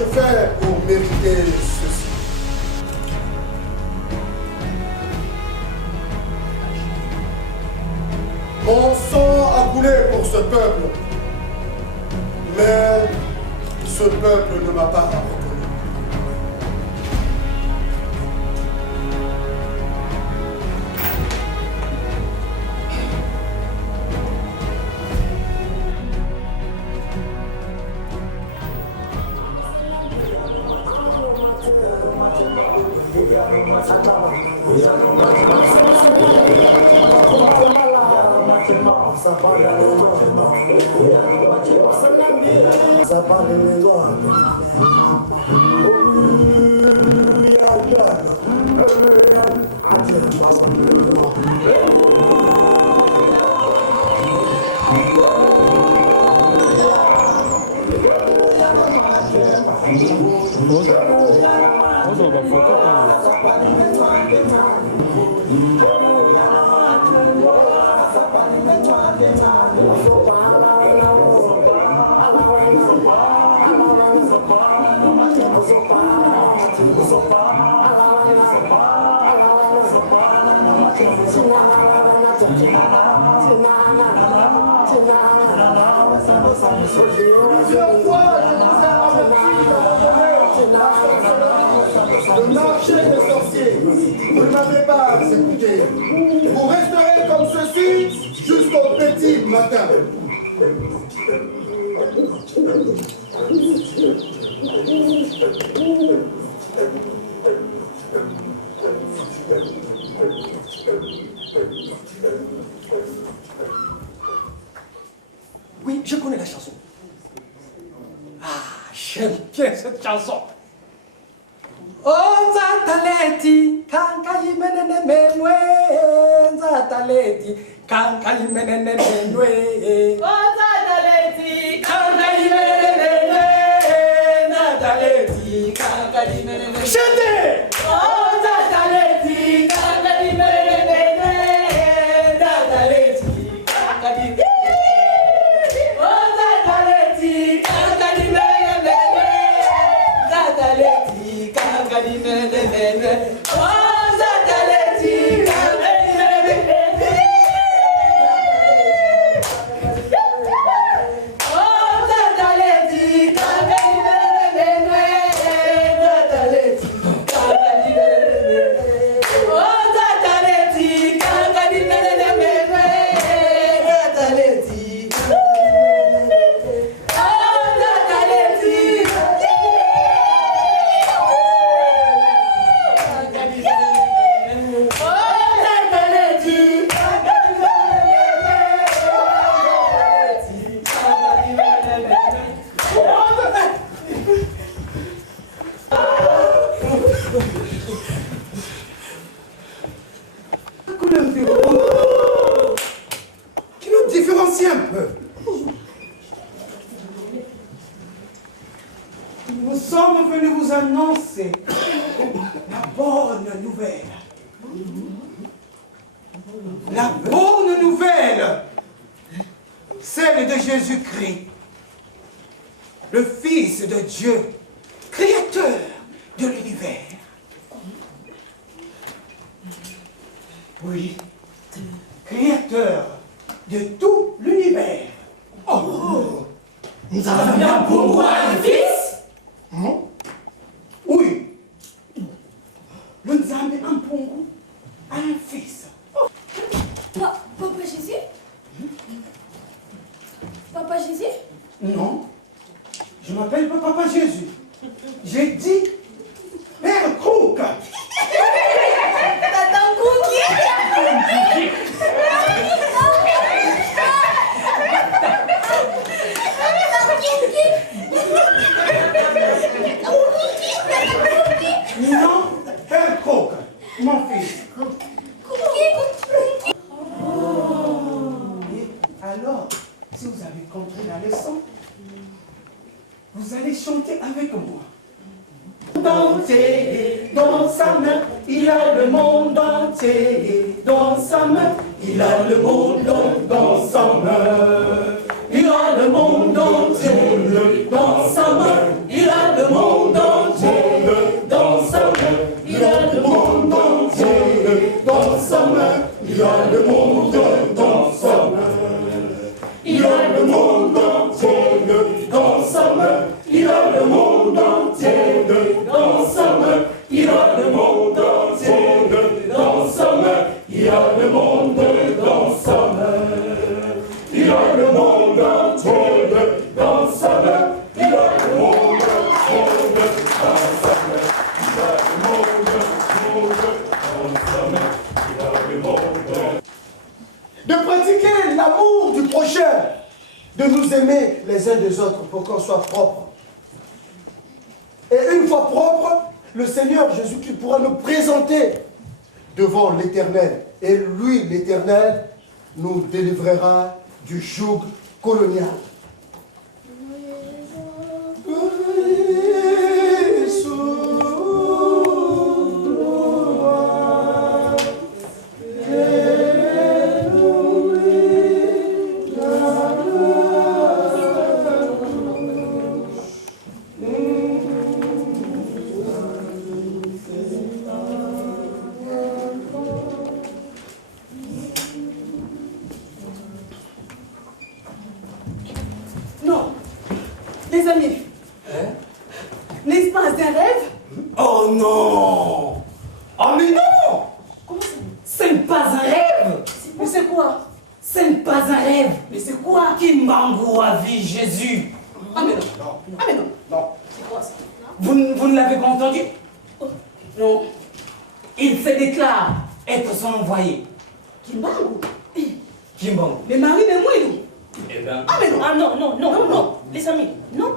qu'ai-je fait pour mériter ceci? Mon sang a coulé pour ce peuple, mais ce peuple ne m'a pas reconnu. Plusieurs fois, je vous ai averti de marcher des sorciers. Vous ne m'avez pas écouté. Vous resterez comme ceci jusqu'au petit matin. Oui, je connais la chanson. Ah, j'aime bien cette chanson. Oh, Zataleti, kankai menene menwe, Zataleti, kankai menene menwe. Oh, Zataleti, kankai menene menwe, Zataleti, kankai menene menwe. Chantez! Oh, Zataleti, kankai menene menwe, Zataleti, kankai menene menwe. Nous sommes venus vous annoncer la bonne nouvelle. La bonne nouvelle, celle de Jésus-Christ, le Fils de Dieu, créateur de l'univers. Oui, créateur de tout l'univers. Oh, nous avons bien pour moi un fils? Oui. Le Nzambe Ampongo a un fils. Papa Jésus? Papa Jésus? Non, je m'appelle pas Papa Jésus. J'ai dit Père Crook. Tata Cookie? Non, Père Crook, mon fils. Et alors, si vous avez compris la leçon, vous allez chanter avec moi. Entier, dans sa main, il a le monde entier. Dans sa main, il a le monde dans sa main. Il a le monde entier. Dans sa main, il a le monde. Il a le monde dans sa main. Il a le monde entier dans sa main. Il a le monde entier dans sa main. Il a le monde entier dans sa main. Il a le monde dans sa main. Il a le monde entier dans sa main. Il a le monde entier dans sa main. Il a le monde dans sa main. Il a le monde. De pratiquer l'amour du prochain, de nous aimer les uns des autres pour qu'on soit propre. Et une fois propre, le Seigneur Jésus-Christ pourra nous présenter devant l'Éternel. Et lui, l'Éternel, nous délivrera du joug colonial. Non, les amis, n'est-ce pas un rêve? Oh non! Oh mais non! Comment ça? Ce n'est pas un rêve! Mais c'est quoi? Ce n'est pas un rêve! Mais c'est quoi? Kimbangu a vu Jésus! Ah mais non. Ah mais non. Non. C'est quoi ça? Vous ne l'avez pas entendu? Non. Il se déclare être son envoyé. Kimbangu. Kimbangu. Mais Marie de moi, nous. Eh ben, Ah mais non. Ah non, non, non, non, les amis, non.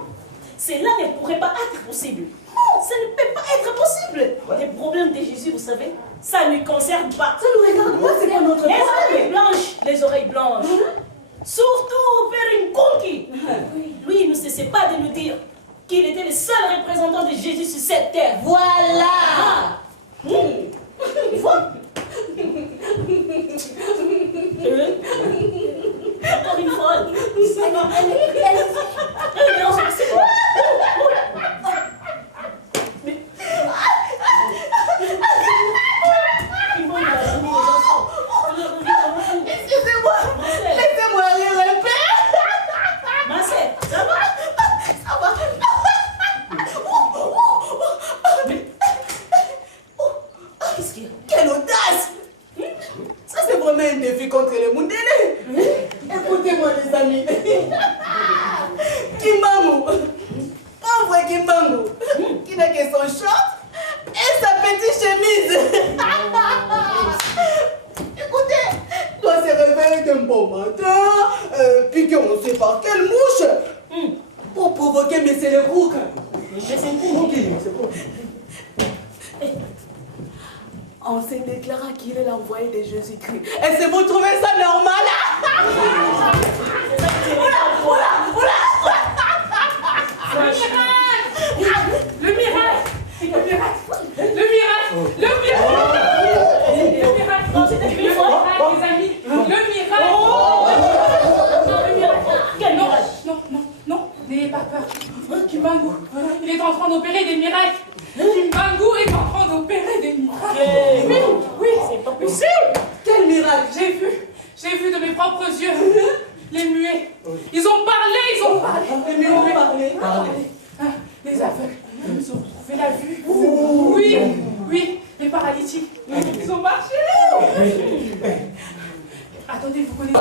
Cela ne pourrait pas être possible. Non, ça ne peut pas être possible. Les problèmes de Jésus, vous savez, ça ne concerne pas. Ça nous regarde pas, c'est pas notre Les problème. oreilles blanches, les oreilles blanches. Surtout Père Nkonki. Lui, il ne cessait pas de nous dire qu'il était le seul représentant de Jésus sur cette terre. Voilà. Ah. Voilà. Encore une fois. Non, c'est quoi? Mais... Excusez-moi. Laissez-moi rire un peu. Ma sœur, ça va? Ça va. Qu'est-ce qu'il y a? Quelle audace! Ça, c'est vraiment un défi contre les Mundélé. Écoutez-moi, les amis. Kimbangu, pauvre Kimbangu, qui n'a que son short et sa petite chemise. Écoutez, doit se réveiller d'un bon matin, piquer on ne sait pas quelle mouche, pour provoquer M. le Rouk. On s'est déclaré qu'il est l'envoyé de Jésus-Christ. Est-ce que vous trouvez ça normal? Le miracle! Le miracle! Le miracle! Le miracle! Les amis, le miracle! Quel miracle! Non, non, non, n'ayez pas peur. Kimbangu, il est en train d'opérer des miracles. Kimbangu est en train d'opérer des miracles. Oui, oui, C'est pas possible! quel miracle! J'ai vu de mes propres yeux les muets. Ils ont parlé, ils ont parlé. Les muets ont parlé. Ah, les aveugles, ils ont retrouvé la vue. Oui, oui, les paralytiques, ils ont marché. Attendez, vous connaissez.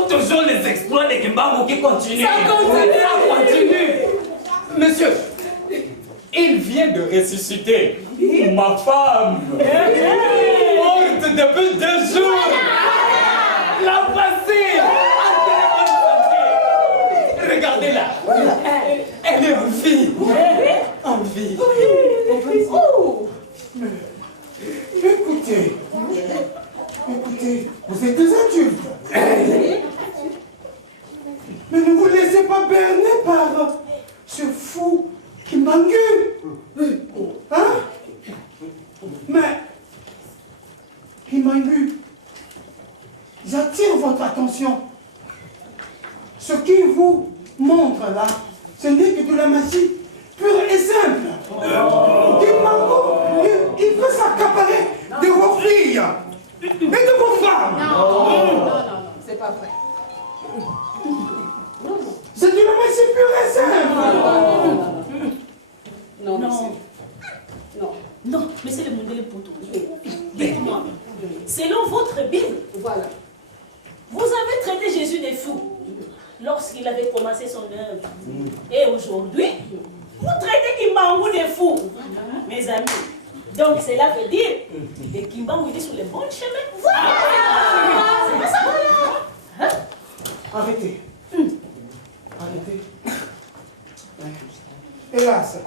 sont toujours les exploits de Kimbangu qui continuent. Ça continue. Ça continue. Monsieur, il vient de ressusciter ma femme. Morte depuis 2 jours. La voici. Regardez-la. Elle est en vie. En vie. Écoutez, vous êtes des adultes. Mais ne vous laissez pas berner par ce fou Kimbangu. Hein? Mais, Kimbangu, j'attire votre attention. Ce qu'il vous montre là, ce n'est que de la magie pure et simple. Kimbangu, il veut s'accaparer de vos filles et de vos femmes. Non, c'est pas vrai. C'est de la magie pure et simple. Non. Non, mais c'est le Mondele Poto. Dites-moi, selon votre Bible, Voilà. vous avez traité Jésus de fou lorsqu'il avait commencé son œuvre. Et aujourd'hui, vous traitez Kimbangu de fou, mes amis. Donc cela veut dire que Kimbangu est sur le bon chemin. Voilà. C'est pas ça. Hein? Arrêtez. Arrêtez. Hélas.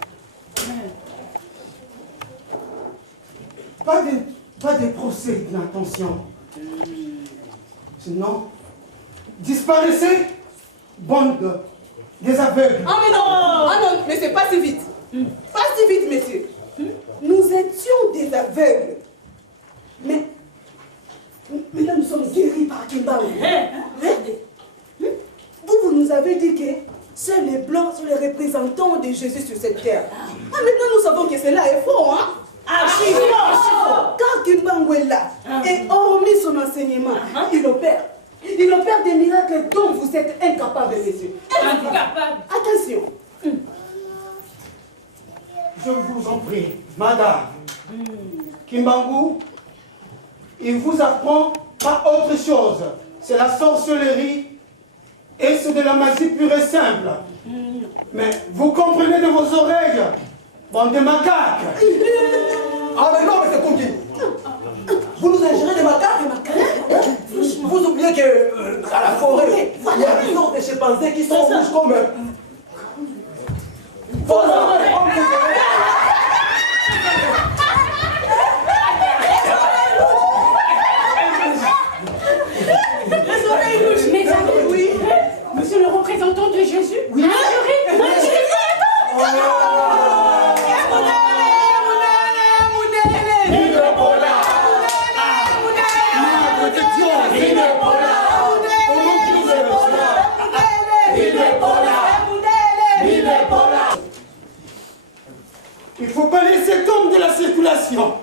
Pas de procès d'intention. Sinon, disparaissez, bande des aveugles. Ah mais non. Ah non, mais c'est pas si vite. Pas si vite, messieurs. Nous étions des aveugles. Mais là, nous sommes guéris par Kimbangu. Vous nous avez dit que seuls les Blancs sont les représentants de Jésus sur cette terre. Ah, maintenant, nous savons que cela est faux, hein? Car Kimbangu est là. Et hormis son enseignement, il opère. Il opère des miracles dont vous êtes incapables, messieurs. Incapable. Attention. Je vous en prie, madame. Kimbangu, il vous apprend pas autre chose. C'est la sorcellerie et c'est de la magie pure et simple. Mais vous comprenez de vos oreilles, bande de macaques. Ah mais non, mais c'est comme qui? Vous nous ingérez des macaques? Vous oubliez que à la forêt, il y a une sorte de chimpanzés qui sont rouges comme... Vos oreilles, Les oreilles rouges, mes amis, oui. Monsieur le représentant de Jésus. Oui. Il faut balayer cet homme de la circulation.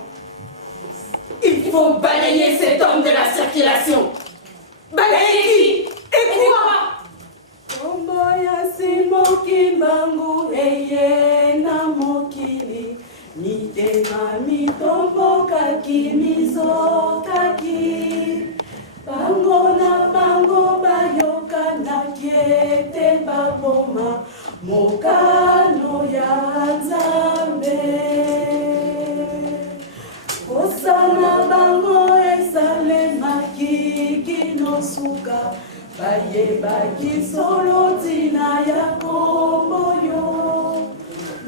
Il faut balayer cet homme de la circulation. Balayer qui? Et quoi? Kombo ya simo Kimbangu eye na mokili mitema mitombokaki mizokaki bango na bango bayokanaki ete baboma mokano ya Nzambe. Osana bango esalemaki kinosuka bayebaki solo ntina ya kombo yo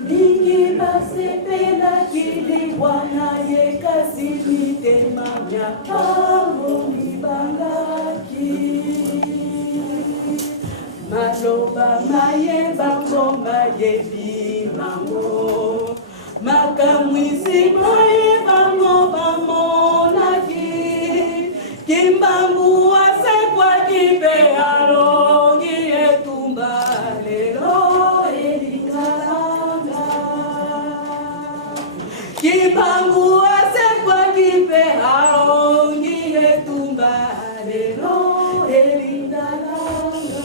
mingi basepelaki liwa na ye kasi mitema miakango mibangaki maloba mayebango mayebi bango makamwisi mayebango bamonaki Kimbangu asekwaki mpe alongi etumba lelo elingalanga Kimbangu asekwaki mpe alongi etumba lelo elingalanga.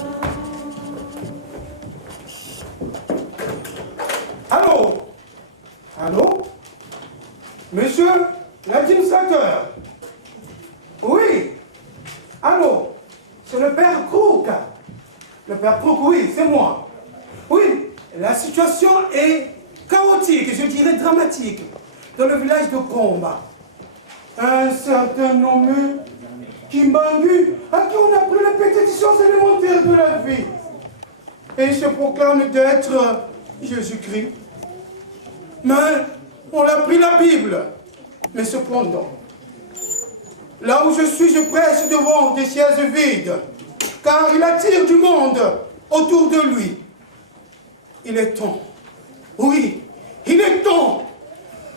Allô? Allô? Monsieur l'administrateur? Oui? Allô? C'est le père Crook. Le père Crook, oui, c'est moi. Oui, la situation est chaotique, je dirais dramatique, dans le village de Komba. Un certain nommé Kimbangu, à qui on a pris les pétitions élémentaires de la vie. Et il se proclame d'être Jésus-Christ. Mais on a pris la Bible. Mais cependant, là où je suis, je prêche devant des chaises vides, car il attire du monde autour de lui. Il est temps, oui, il est temps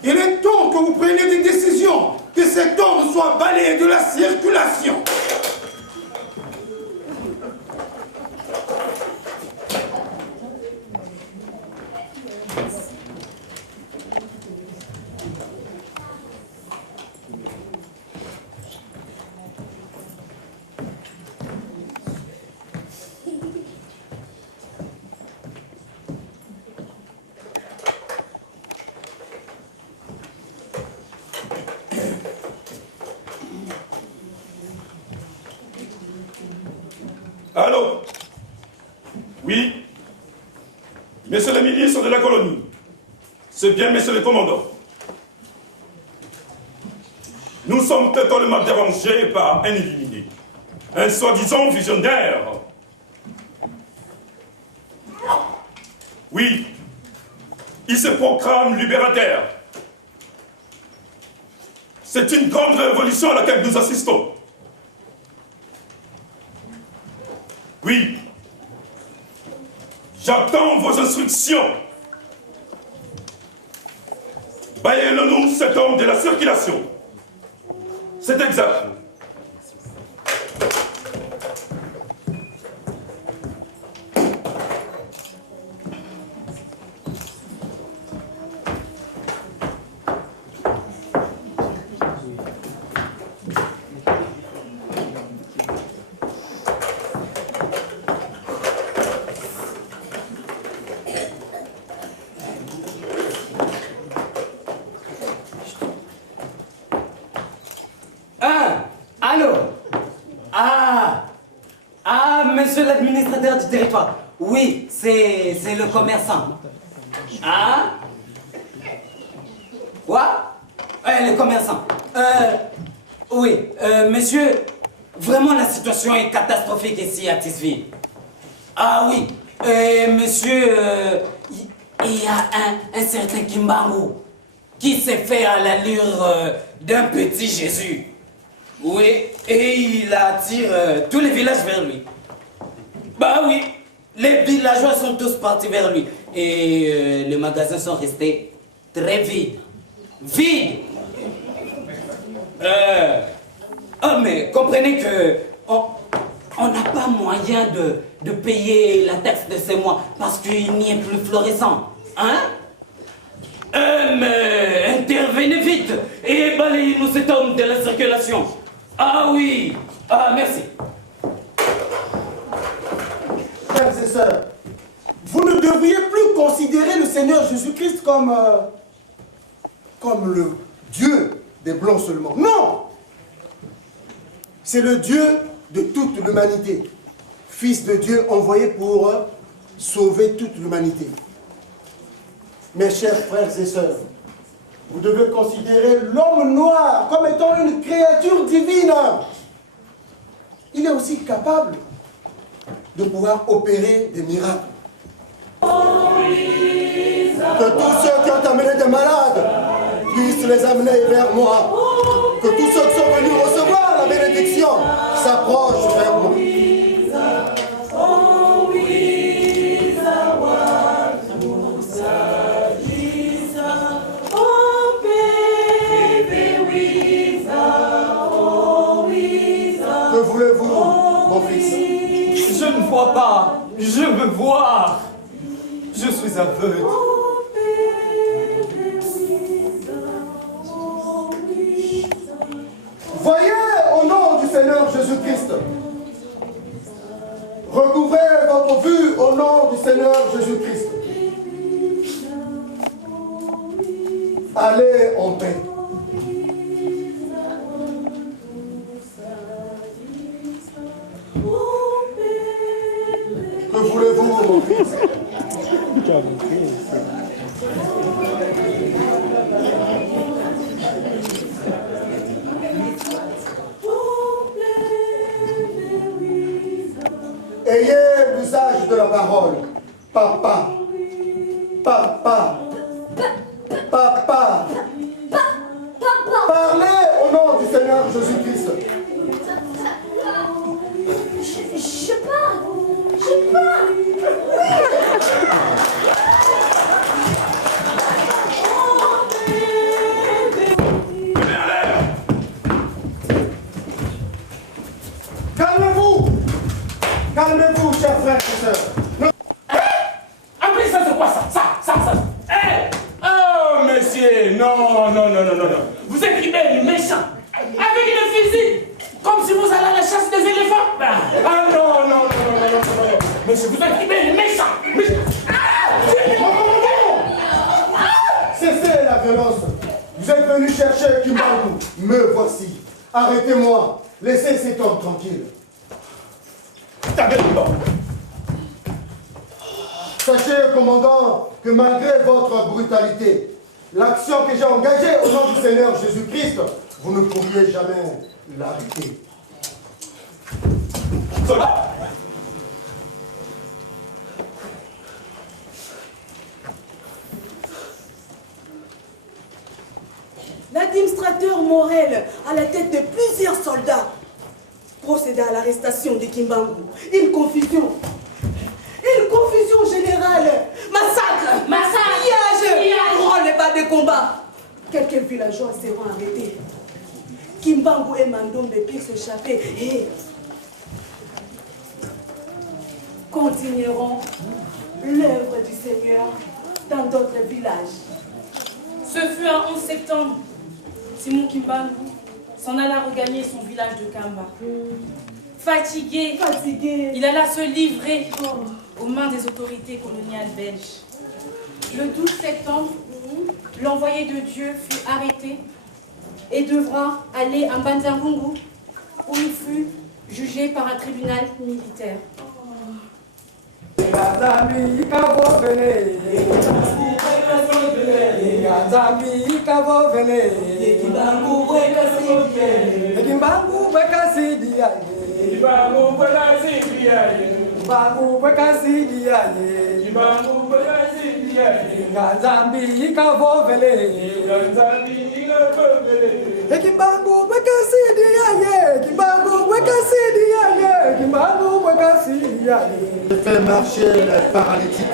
que vous preniez des décisions, que cet homme soit balayé de la circulation. Allô? Oui? Messieurs les ministres de la colonie, c'est bien, messieurs les commandants. Nous sommes totalement dérangés par un illuminé, un soi-disant visionnaire. Oui, il se proclame libérateur. C'est une grande révolution à laquelle nous assistons. Oui, j'attends vos instructions. Baillez-le-nous cet homme de la circulation. C'est exact. Monsieur l'administrateur du territoire, oui, c'est le commerçant. Hein? Quoi? Le commerçant. Oui, monsieur, vraiment la situation est catastrophique ici à Tisville. Ah oui, monsieur, il y a un certain Kimbangu qui s'est fait à l'allure d'un petit Jésus. Oui, et il attire tous les villages vers lui. Bah oui, les villageois sont tous partis vers lui. Et les magasins sont restés très vides. Vides! Oh mais comprenez que on n'a pas moyen de payer la taxe de ces mois parce qu'il n'y est plus florissant. Hein? Mais intervenez vite et balayez-nous cet homme de la circulation. Ah oui! Ah merci. Frères et sœurs, vous ne devriez plus considérer le Seigneur Jésus-Christ comme le Dieu des Blancs seulement. Non! C'est le Dieu de toute l'humanité. Fils de Dieu envoyé pour sauver toute l'humanité. Mes chers frères et sœurs, vous devez considérer l'homme noir comme étant une créature divine. Il est aussi capable de pouvoir opérer des miracles. Que tous ceux qui ont amené des malades puissent les amener vers moi. Que tous ceux qui sont venus recevoir la bénédiction s'approchent vers moi. Que voulez-vous, mon fils? Je ne vois pas, je veux voir. Je suis aveugle. Voyez au nom du Seigneur Jésus-Christ. Recouvrez votre vue au nom du Seigneur Jésus-Christ. Allez en paix. Que voulez-vous, mon fils? Ayez l'usage de la parole. Papa. Papa. Papa. Parlez au nom du Seigneur Jésus-Christ. Je parle. Je parle. Calmez-vous. Calmez-vous, chers frères et sœurs. Après ça, c'est quoi ça? Oh, monsieur, non. Vous êtes libéré, méchant. Avec une fusil. Comme si vous alliez à la chasse des éléphants. Ah non. Monsieur, vous êtes libéré, méchant. Cessez la violence. Vous êtes venu chercher Kimbangu. Me voici. Arrêtez-moi. Laissez cet homme tranquille. Sachez, commandant, que malgré votre brutalité, l'action que j'ai engagée au nom du Seigneur Jésus-Christ, vous ne pourriez jamais l'arrêter. Soldat! L'administrateur Morel, à la tête de plusieurs soldats, procéda à l'arrestation de Kimbangu. Une confusion générale. Massacre. Pillage. Branle-bas de combat. Quelques villageois seront arrêtés. Kimbangu et Mandombe peuvent s'échapper et continueront l'œuvre du Seigneur dans d'autres villages. Ce fut un 11 septembre. Simon Kimbangu s'en alla regagner son village de Kamba. Fatigué, il alla se livrer aux mains des autorités coloniales belges. Le 12 septembre, l'envoyé de Dieu fut arrêté et devra aller à Banzangungu où il fut jugé par un tribunal militaire. Je fais marcher les paralytiques,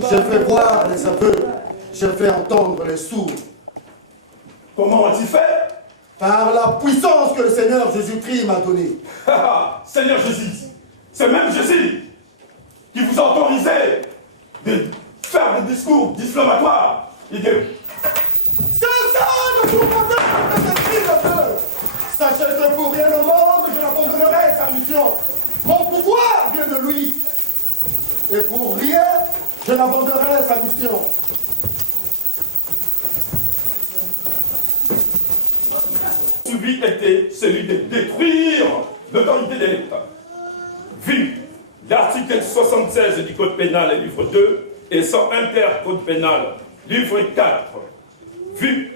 je fais voir les aveugles, je fais entendre les sourds. Comment as-tu fait? Par la puissance que le Seigneur Jésus-Christ m'a donnée. Seigneur Jésus, c'est même Jésus qui vous a autorisé de faire des discours diffamatoires et de... C'est ça le commandant de cette ville de feu. Sachez que pour rien au monde, je n'abandonnerai sa mission. Mon pouvoir vient de lui. Et pour rien, je n'abandonnerai sa mission. Son but était celui de détruire l'autorité de l'État. Vu l'article 76 du Code pénal, livre 2, et 101 ter Code pénal, livre 4, vu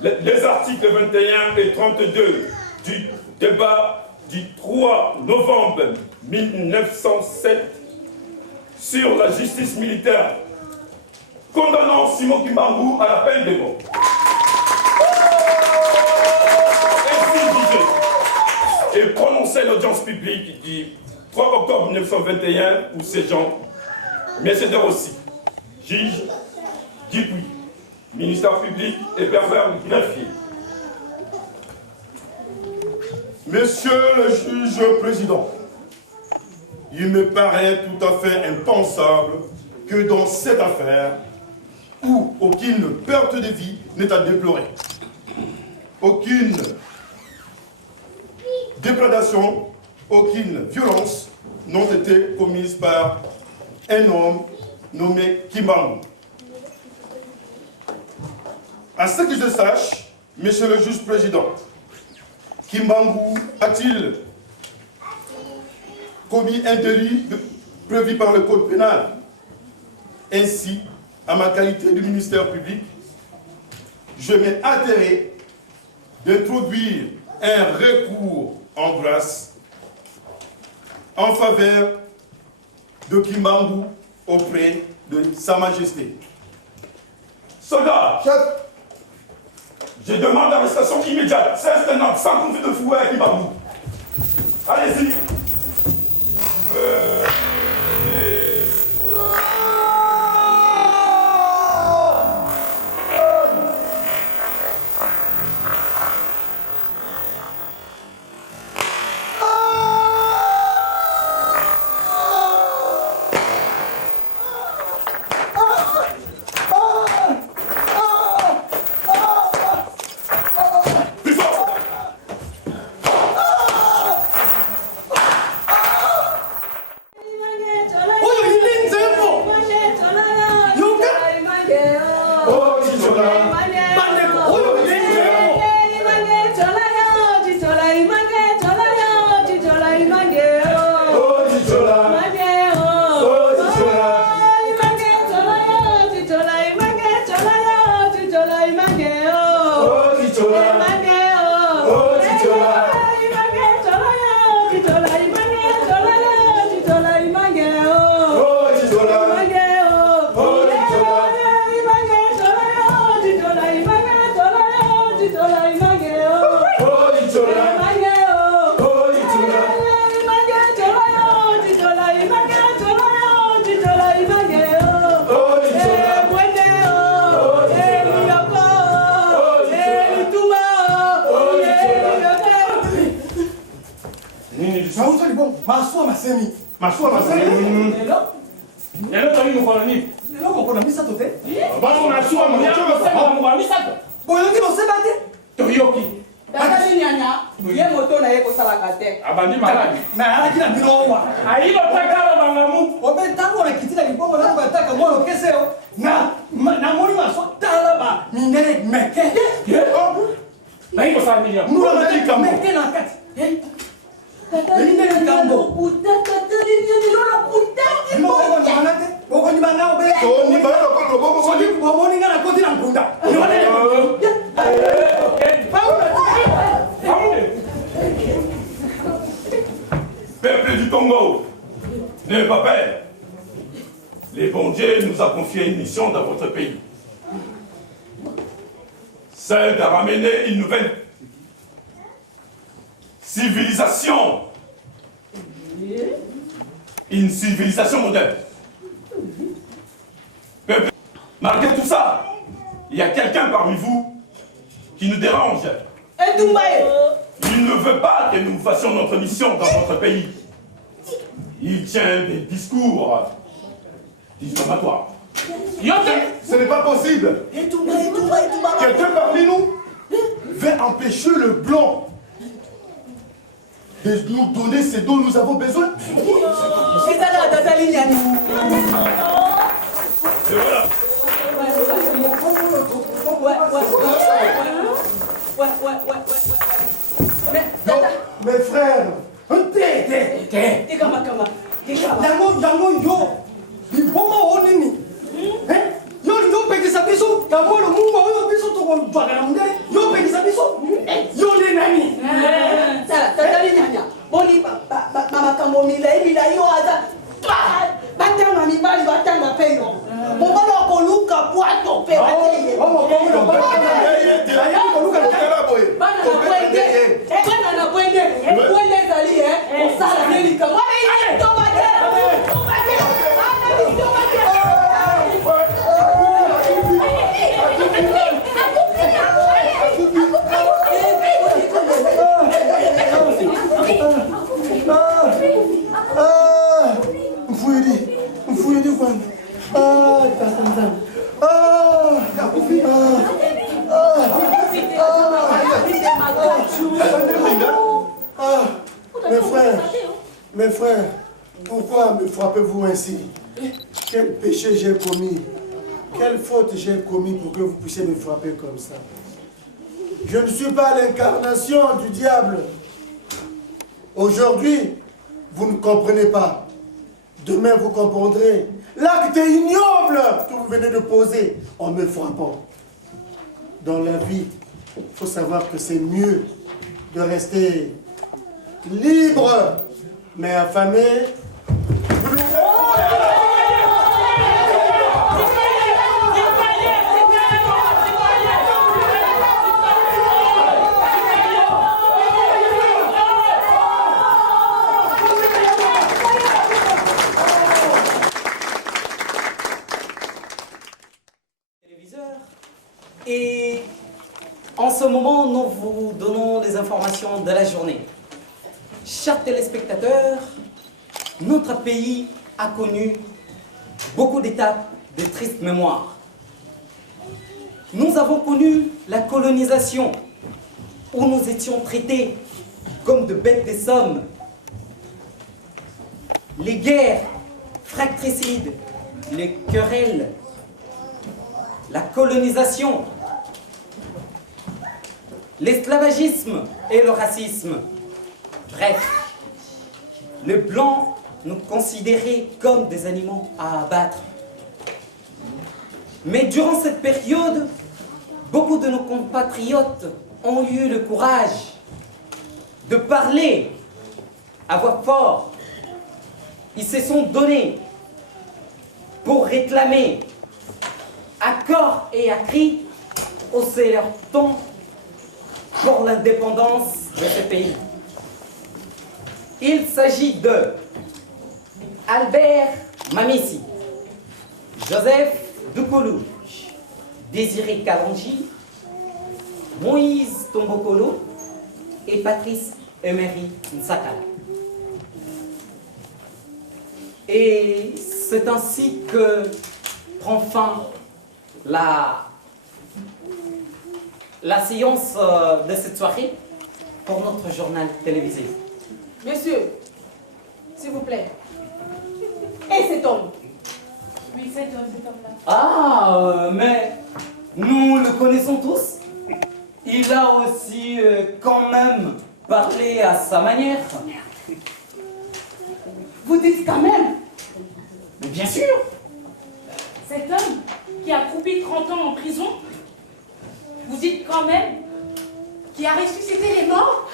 les articles 21 et 32 du débat du 3 novembre 1907 sur la justice militaire, condamnant Simon Kimbangu à la peine de mort. Et prononçait l'audience publique du 3 octobre 1921 où ces gens, Messieurs de Rossi, juge Dupuis, ministère public et pervers greffier. Monsieur le juge président, il me paraît tout à fait impensable que dans cette affaire, où aucune perte de vie n'est à déplorer, aucune déprédation, aucune violence n'ont été commises par un homme nommé Kimbangu. À ce que je sache, monsieur le juge président, Kimbangu a-t-il commis un délit prévu par le code pénal. Ainsi, en ma qualité de ministère public, je m'ai atterré d'introduire un recours en grâce en faveur de Kimbangu auprès de Sa Majesté. Soldat, Chef, je demande l'arrestation immédiate, 16 tenants, sans conflit de fouet à Kimbangu. Allez-y. Peuple du Congo, n'ayez pas peur. Les bons dieux nous ont confié une mission dans votre pays. Celle de ramener une nouvelle civilisation. Une civilisation moderne. Peuple, malgré tout ça, il y a quelqu'un parmi vous qui nous dérange. Il ne veut pas que nous fassions notre mission dans votre pays. Il tient des discours diffamatoires. Ce n'est pas possible. Quelqu'un parmi nous veut empêcher le blanc de nous donner ce dont nous avons besoin. Et voilà. Donc, mes frères, mes frères, pourquoi me frappez-vous ainsi? Quel péché j'ai commis? Quelle faute j'ai commis pour que vous puissiez me frapper comme ça? Je ne suis pas l'incarnation du diable. Aujourd'hui, vous ne comprenez pas. Demain, vous comprendrez l'acte ignoble que vous venez de poser en me frappant. Dans la vie, il faut savoir que c'est mieux de rester libre, mais affamé. Et en ce moment, nous vous donnons les informations de la journée. Chers téléspectateurs, notre pays a connu beaucoup d'étapes de triste mémoire. Nous avons connu la colonisation, où nous étions traités comme de bêtes de somme. Les guerres fratricides, les querelles, la colonisation, l'esclavagisme et le racisme. Bref, les Blancs nous considéraient comme des animaux à abattre. Mais durant cette période, beaucoup de nos compatriotes ont eu le courage de parler à voix forte. Ils se sont donnés pour réclamer à corps et à cri, hausser leur ton pour l'indépendance de ce pays. Il s'agit de Albert Mamissi, Joseph Doukoulou, Désiré Kalonji, Moïse Tombokolo et Patrice Emery Nsakala. Et c'est ainsi que prend fin la séance de cette soirée pour notre journal télévisé. Monsieur, s'il vous plaît. Et cet homme? Oui, cet homme-là. Ah, mais nous le connaissons tous. Il a aussi quand même parlé à sa manière. Vous dites quand même? Mais bien sûr. Cet homme qui a croupi 30 ans en prison, vous dites quand même Qui a ressuscité les morts?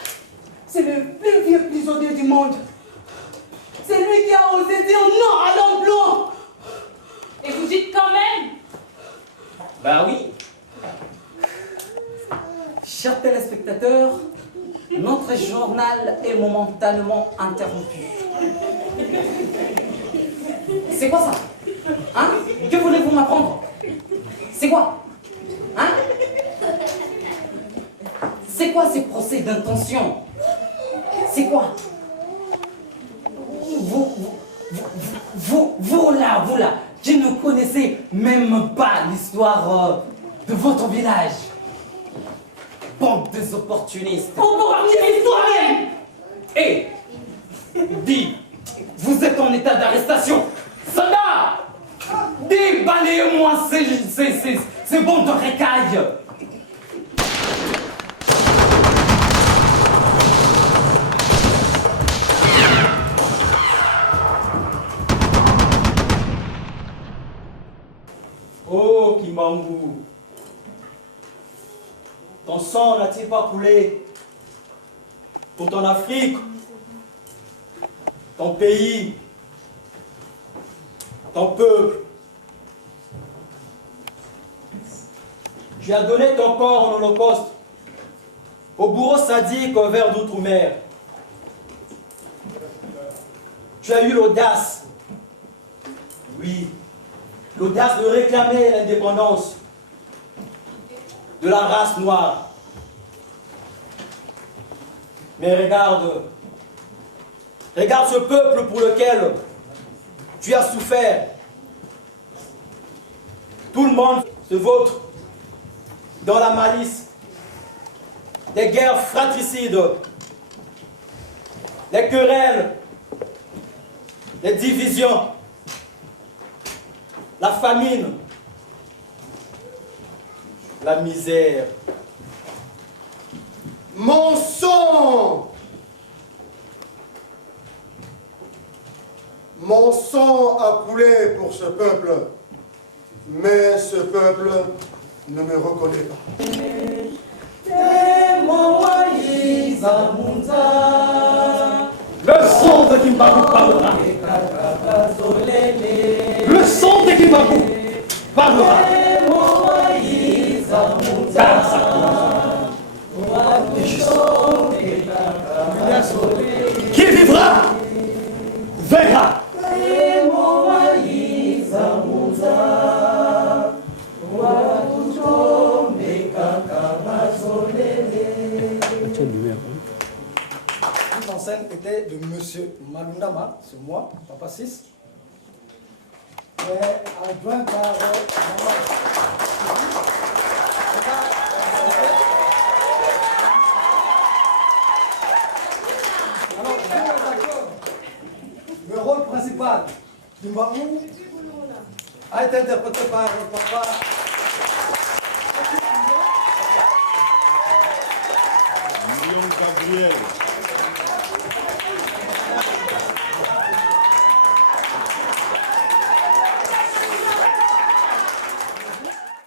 C'est le plus vieux prisonnier du monde. C'est lui qui a osé dire non à l'homme blanc. et vous dites quand même. Bah oui. Chers téléspectateurs, notre journal est momentanément interrompu. C'est quoi ça? Hein? Que voulez-vous m'apprendre? C'est quoi? Hein? C'est quoi ces procès d'intention? C'est quoi? Vous là, qui ne connaissez même pas l'histoire de votre village. Bande des opportunistes. Opportuniste toi-même! Et, dis, vous êtes en état d'arrestation. Soldats! Débalayez-moi ces bandes de racailles. Oh, Kimbangu, ton sang n'a-t-il pas coulé pour ton Afrique, ton pays, ton peuple? Tu as donné ton corps en holocauste au bourreau sadique envers d'outre-mer. Tu as eu l'audace, oui, l'audace de réclamer l'indépendance de la race noire. Mais regarde ce peuple pour lequel tu as souffert. Tout le monde se vautre dans la malice des guerres fratricides, les querelles, les divisions, la famine, la misère. Mon sang Mon sang a coulé pour ce peuple, mais ce peuple ne me reconnaît pas. Le son de Kimbaku parlera. Le son de Kimbaku parlera. Car ça qui vivra verra. La mise en scène était de Monsieur Malundama, c'est moi, Papa 6. Et adjoint par alors, le rôle principal d'Imbaou a été interprété par Papa. Gabriel.